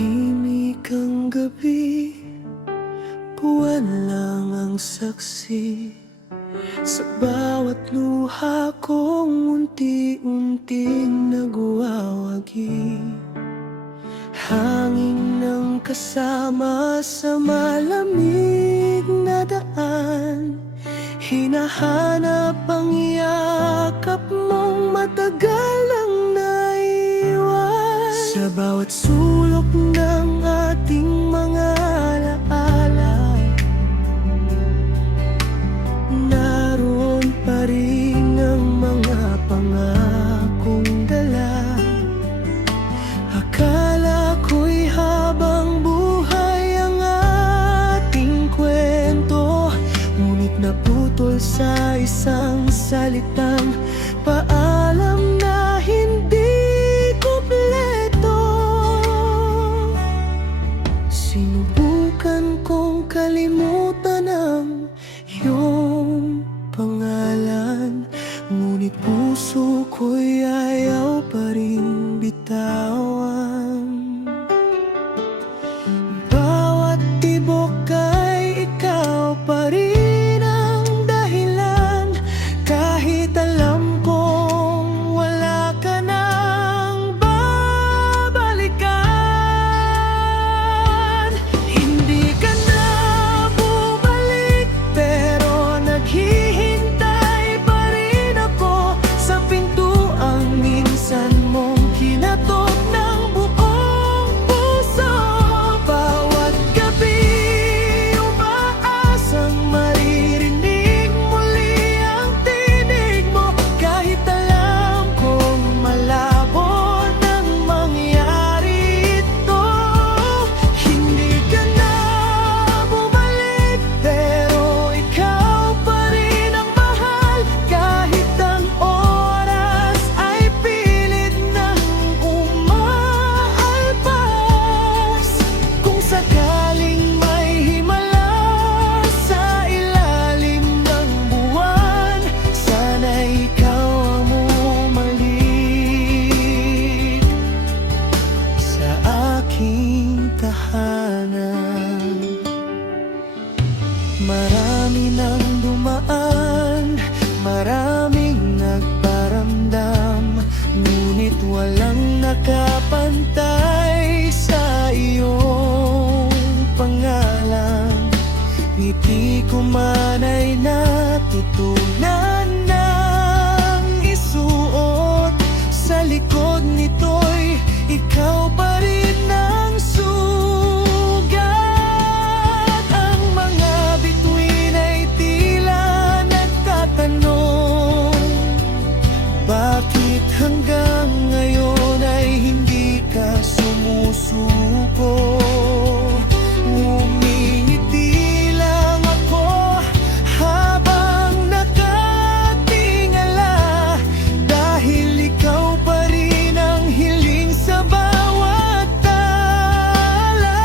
Tahimik ang gabi, buwan lang ang saksi sa bawat luha kong unti-unting nagwawagi. Hangin ng kasama sa malamig na daan, hinahanap ang yakap mong matagal ang naiwan. Sa bawat sulok ng ating mga alaala, naroon pa rin ang mga pangakong dala. Akala ko'y habang buhay ang ating kwento, ngunit naputol sa isang salitang paalam na hindi kumpleto. Sinubukan kong kalimutan ang iyong pangalan, ngunit puso ko'y ayaw pa rin bitawan. Bawat tibok ay ikaw pa rin ang dahilan, kahit alam kong wala ka nang babalikan. Hindi ka na bumalik, pero naghihintay pa rin ako sa pintuang minsan mong kinatok ng buong puso. Bawat gabi umaasang maririnig muli ang tinig mo, kahit alam kong malabo nang mangyari ito. Hindi ka na bumalik, pero ikaw pa rin ang mahal, kahit ang oras ay pilit nang umaalpas. Kung sakaling may himala sa ilalim ng buwan, sana'y ikaw ang bumalik sa aking tahanan. Marami nang dumaan, maraming nagparamdam, ngunit walang nakapantay sa iyong pangalan. Ngiti ko man ay natutunan ng isuot, sa likod nito'y ikaw pa rin ang sugat. Ang mga bituin ay tila nagtatanong, bakit hanggang ngayon ay hindi ka sumusuko? Ngumingiti lang ako habang nakatingala, dahil ikaw pa rin ang hiling sa bawat tala.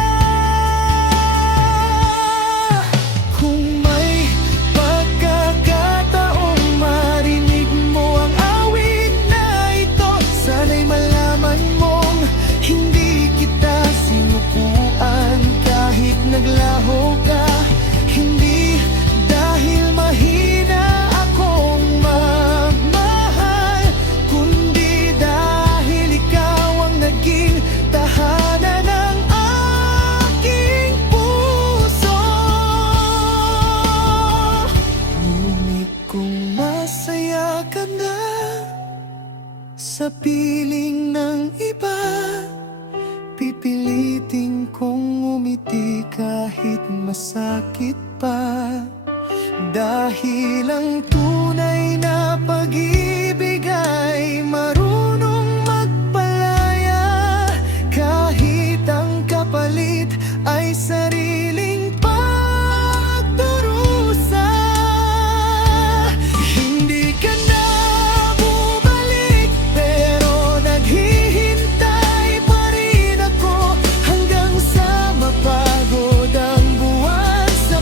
Kung may pagkakataong marinig mo ang awit na ito, sana'y malaman mong hindi kita sinukuan kahit naglaho ka. Hindi dahil mahina akong magmahal, kundi dahil ikaw ang naging tahanan ng aking puso. Ngunit kung masaya ka na sa piling ng iba, pipilitin kong umiti kahit masakit pa, dahil ang tunay na pag-ibig ay marunong magpalaya, kahit ang kapalit ay sariling pagdurusa. Hindi ka na bumalik, pero naghihintay pa rin ako, hanggang sa mapagod ang buwan sa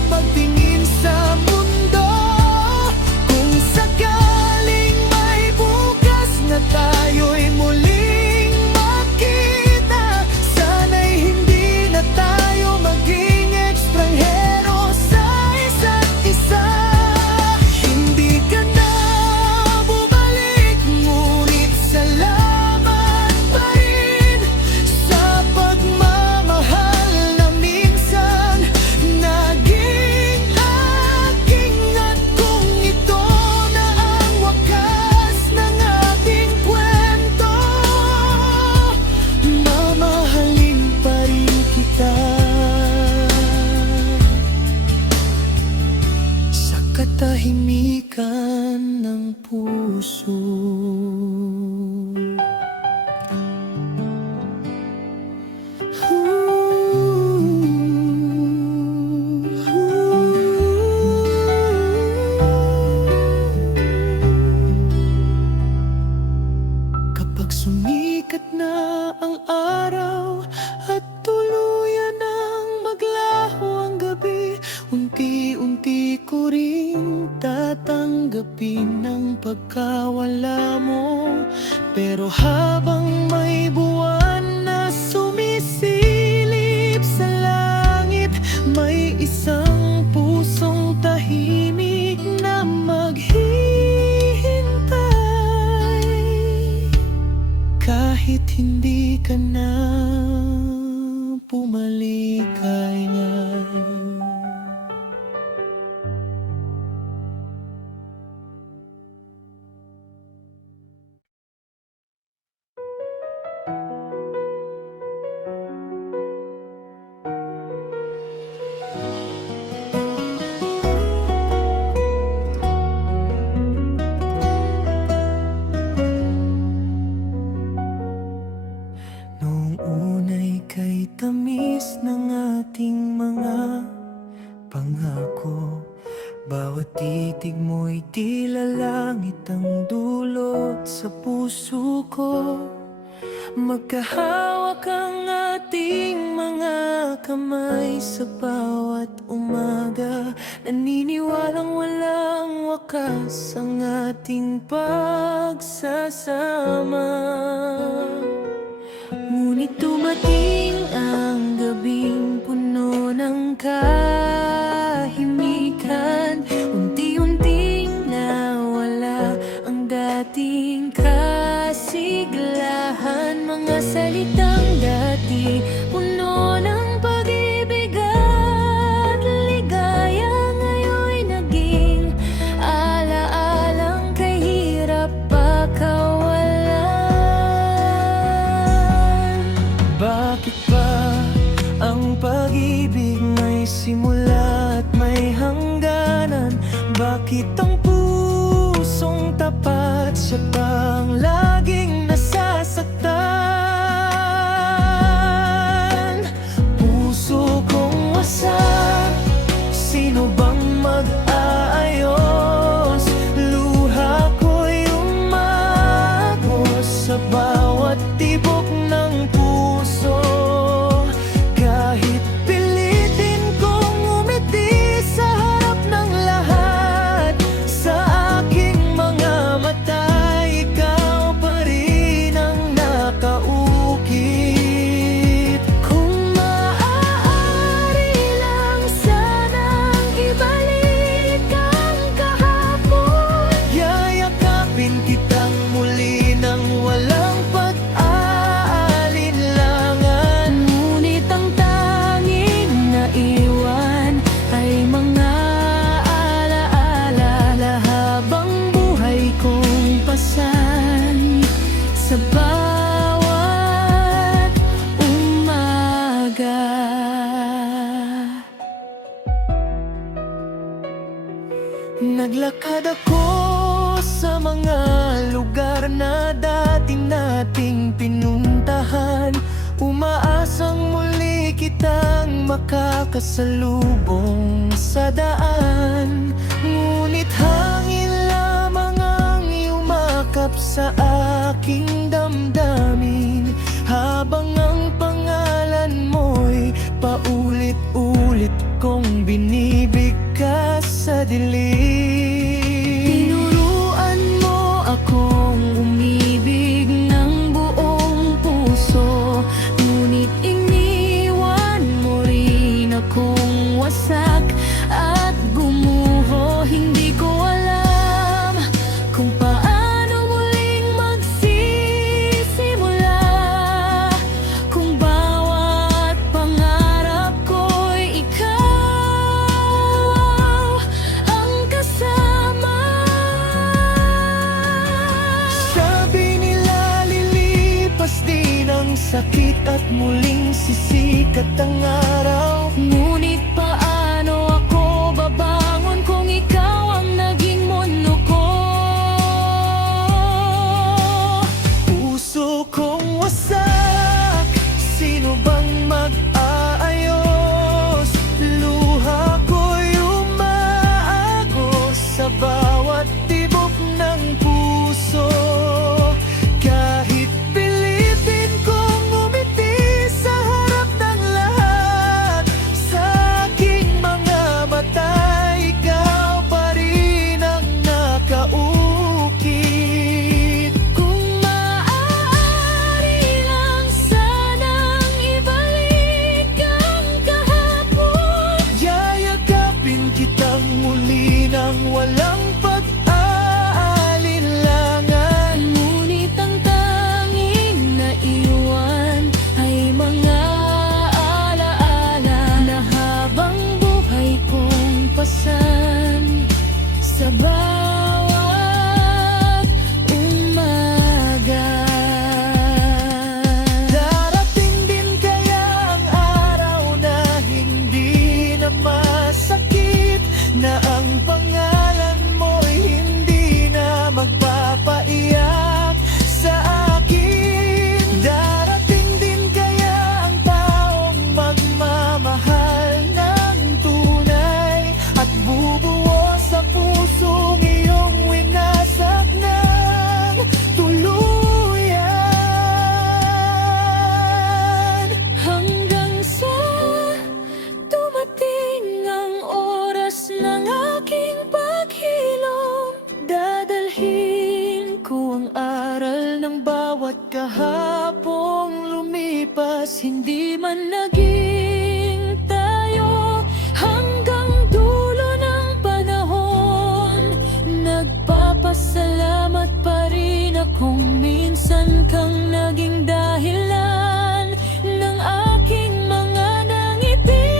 ang araw at tuluyan ang maglaho ang gabi, unti-unti ko rin tatanggapin ang pagkawala mo. Pero habang may buwan na sumisilip sa langit, may isang pusong tahimik na maghihintay. Kahit hindi ka na pumaligaya. Noong una'y kay tamis ng ating mga pangako, bawat titig mo'y tila langit ang dulot sa puso ko. Magkahawak ang ating mga kamay sa bawat umaga, naniniwalang walang wakas ang ating pagsasama. Ngunit dumating ang gabing puno ng kahimikan, unti-unting nawala ang dating kasiglahan. Mga salitang dati puno ng pag-ibig at ligaya, ngayon'y naging ala-alang kahirap pakawalan. Bakit ba ang pag-ibig may simula at may hangganan? Bakit ang pusong tapat siya pang laging nasasaktan? Puso kong wasak, sino bang mag-aayos? Luha ko'y umagos sa bawat tibok ng puso. Kahit pilitin kong umiti sa harap ng lahat, sa aking mga mata ikaw pa rin ang nakaukit. Kung maaari lang sanang ibalik ang kahapon, yayakapin kitang muli nang walang pag-aalinlangan. Ngunit ang tanging naiwan ay mga alaala, habang buhay kong pasan sa bawat umaga. Naglakad ako sa mga lugar na dati nating pinuntahan, umaasang muli kitang makakasalubong sa daan. Ngunit hangin lamang ang yumakap sa aking damdamin, habang ang pangalan mo'y paulit-ulit kong binibigkas sa dilim. Tinuruan mo akong umibig ng buong puso, ngunit iniwan mo rin akong wasak at gumuho. Hindi ko alam kung paano muling magsisimula, kung bawat pangarap ko'y ikaw ang kasama. Sabi nila lilipas din ang sakit at muling sisikat ang araw, ngunit paano ako babangon kung ikaw ang naging mundo ko? Puso kong wasak, sino bang mag-aayos? Luha ko'y umaagos sa bawat tibok ng puso. Kahit pilitin kong lumipas, hindi man naging tayo hanggang dulo ng panahon. Nagpapasalamat pa rin akong minsan kang naging dahilan ng aking mga nangiti.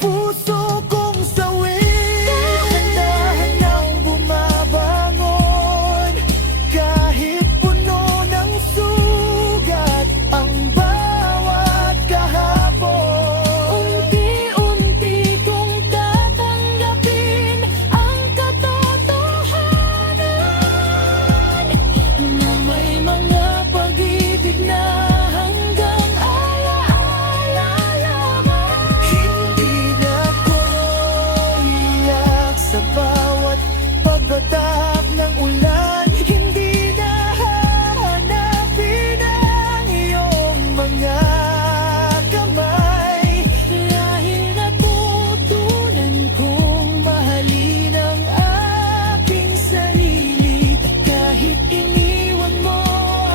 Puso kong sawi, dahan-dahan nang bumabangon. Kahit puno ng sugat ang bawat kahapon, unti-unti kong tatanggapin ang katotohanan na may mga pag-ibig na hanggang alaala lamang. Hindi na ko iyak sa bawat pagbatak ng ulan. Hindi na hahanapin ang iyong mga kamay, dahil natutunan kong mahalin ang aking sarili. Kahit iniwan mo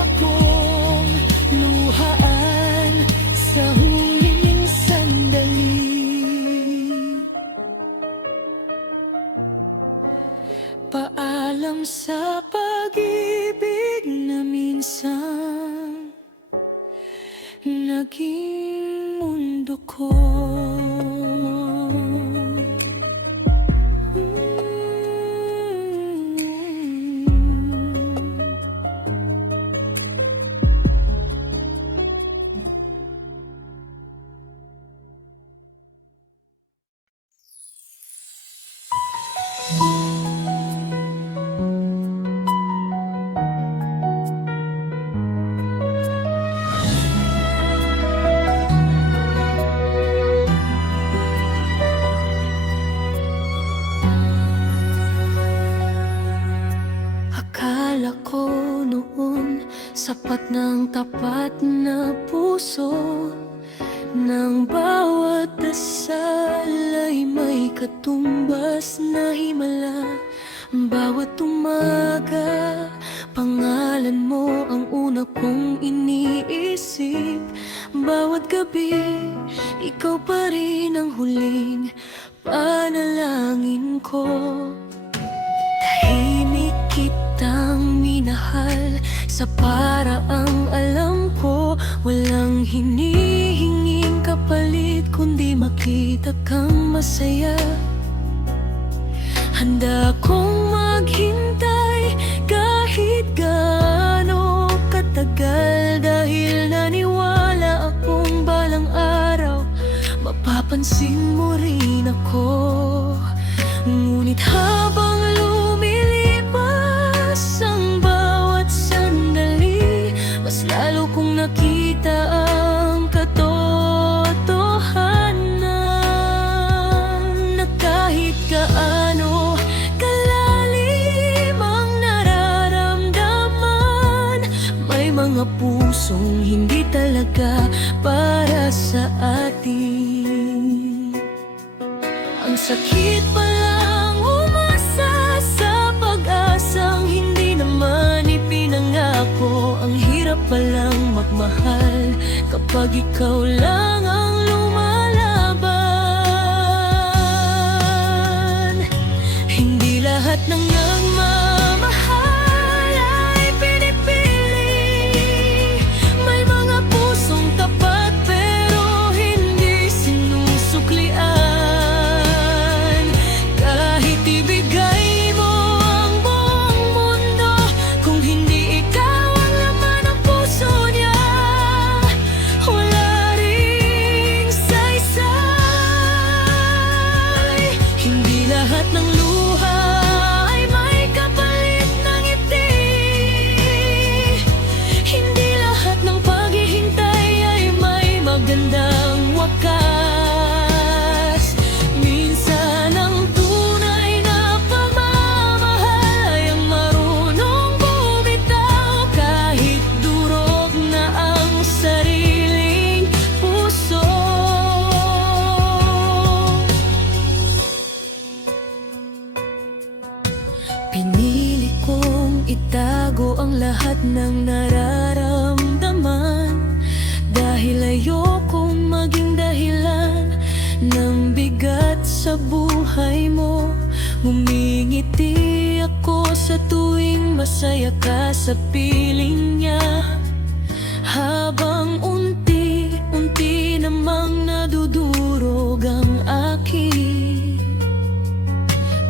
akong luhaan sa huling sandali. Paalam sa pag-ibig na minsan naging mundo ko. Akala ko noon sapat ng tapat na puso, nang bawat dasal ay may katumbas na himala. Bawat umaga, pangalan mo ang una kong iniisip. Bawat gabi, ikaw pa rin ang huling panalangin ko. Tahimik kitang minahal sa paraang alam ko walang hinihinging kapalit, kundi makita kang masaya. Handa kong maghintay kahit gaano katagal, dahil naniwala akong balang araw mapapansin mo rin ako. Ngunit habang lumilipas ang bawat sandali, mas lalo kong nakita ang katotohanan na kahit gaano kalalim ang nararamdaman, may mga pusong hindi talaga para sa atin. Ang sakit palang umasa sa pag-asang hindi naman ipinangako. Ang hirap palang magmahal kapag ikaw lang ang lumalaban. Hindi lahat ng nagmamahal ay pinipili. May mga pusong tapat pero hindi sinusuklian. Kahit ibigay mo ang buong mundo, kung hindi ikaw ang laman ng puso niya, wala rin buhay mo. Ngumingiti ako sa tuwing masaya ka sa piling niya, habang unti-unti namang nadudurog ang akin.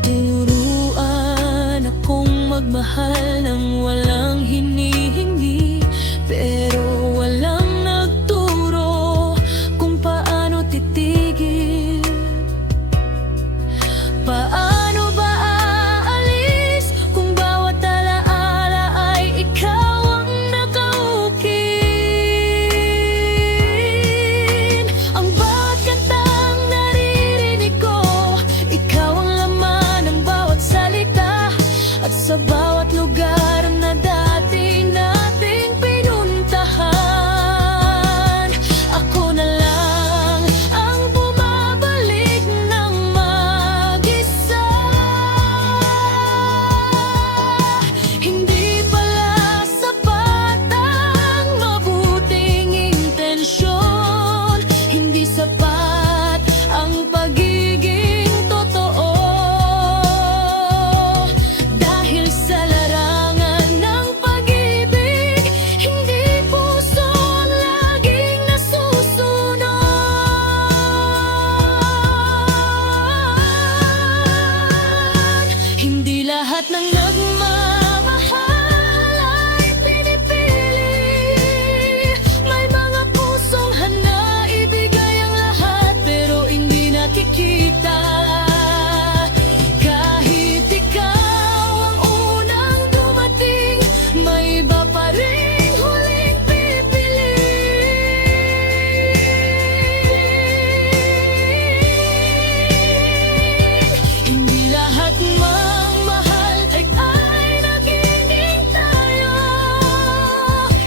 Tinuruan akong magmahal ng walang hinihingi, pero walang nagturo kung paano titigil. Paano ba aalis kung bawat alaala ay ikaw ang nakaukin? Ang bawat kantang naririnig ko, ikaw ang laman ng bawat salita. At sa bawat lugar na dati nating pinuntahan, ako na lang ang bumabalik ng mag-isa. Hindi pala sapat ang mabuting intensyon, hindi sapat ang pagiging totoo. Dahil sa larangan ng pag-ibig, hindi puso ang laging nasusunod. Hindi lahat ng nagmamahal ay pinipili. May mga pusong handa ibigay ang lahat, pero hindi nakikita. Kahit ikaw ang unang dumating, may iba pa ring huling pipili. Hindi lahat ng mahal ay nagiging tayo.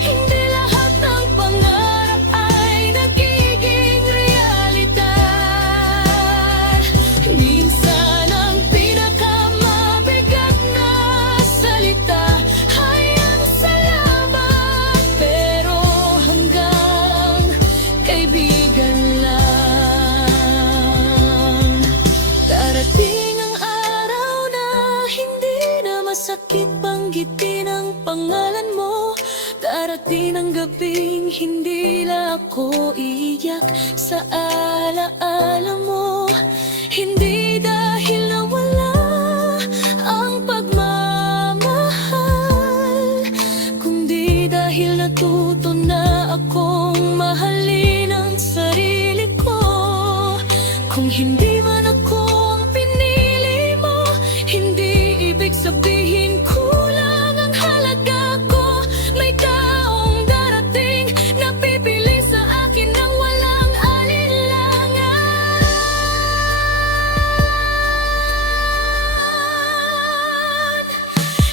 Hindi lahat ng pangarap ay nagiging realidad. Minsan ang pinakamabigat na salita ay ang salamat, pero hanggang kaibigan lang. Darating ang araw na hindi na masakit banggitin ang pangalan mo. Darating ang gabing hindi lang ako iiyak sa alaala mo. Hindi dahil nawala ang pagmamahal, kundi dahil natuto na akong mahalin ang sarili ko. Kung hindi man ako ang pinili mo, hindi ibig sabihin kulang ang halaga ko. May taong darating na pipili sa akin ng walang alinlangan.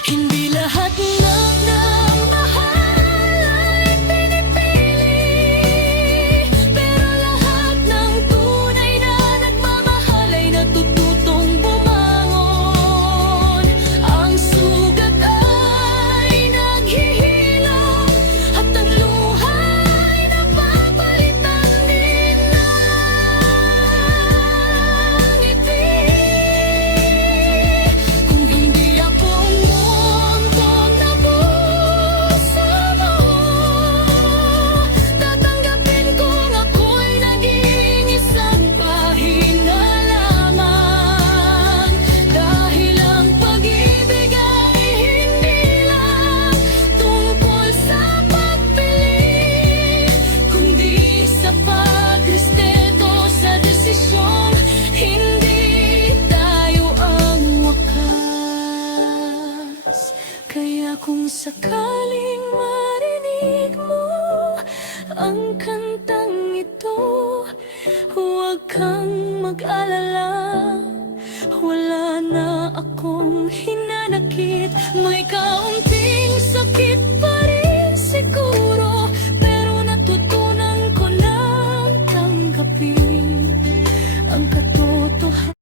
Hindi lahat ng nagmamahal ay pinipili, pero lahat ng tunay na nagmamahal ay natututong bumangon. Ang sugat ay naghihilom, at ang luha ay napapalitan din ng ngiti. Kung hindi ako umuntong na puso mo, tatanggapin kong ako'y naging isang pahina lamang. Dahil ang pag-ibig ay hindi lang tungkol sa pagpili, kundi sa pagrespeto sa desisyong hindi tayo ang wakas. Kaya kung sakaling marinig mo ang kantang ito, huwag kang mag-alala. Wala na akong hinanakit, may